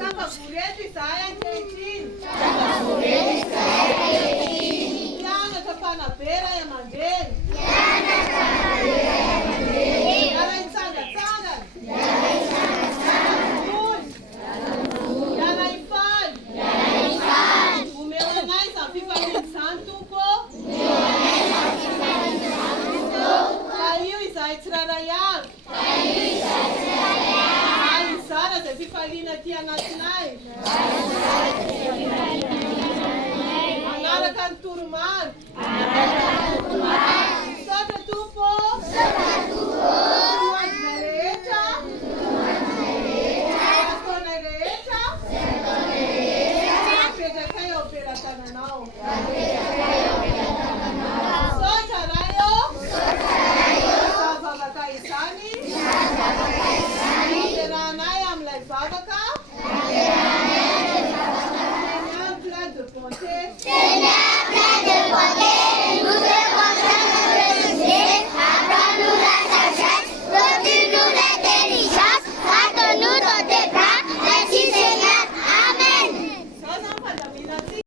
Tafavorety izahay ankehitriny. Mianatra mpanabe ray aman-dreny. Miara hitsangatsangana. Miara hifaly. Omeo anay izany fifaliana izany tompo. Ka io izahay tsiraray avy. Izara izay fifaliana ty anatinay. Manaraka ny toromany. Misaotra tompo.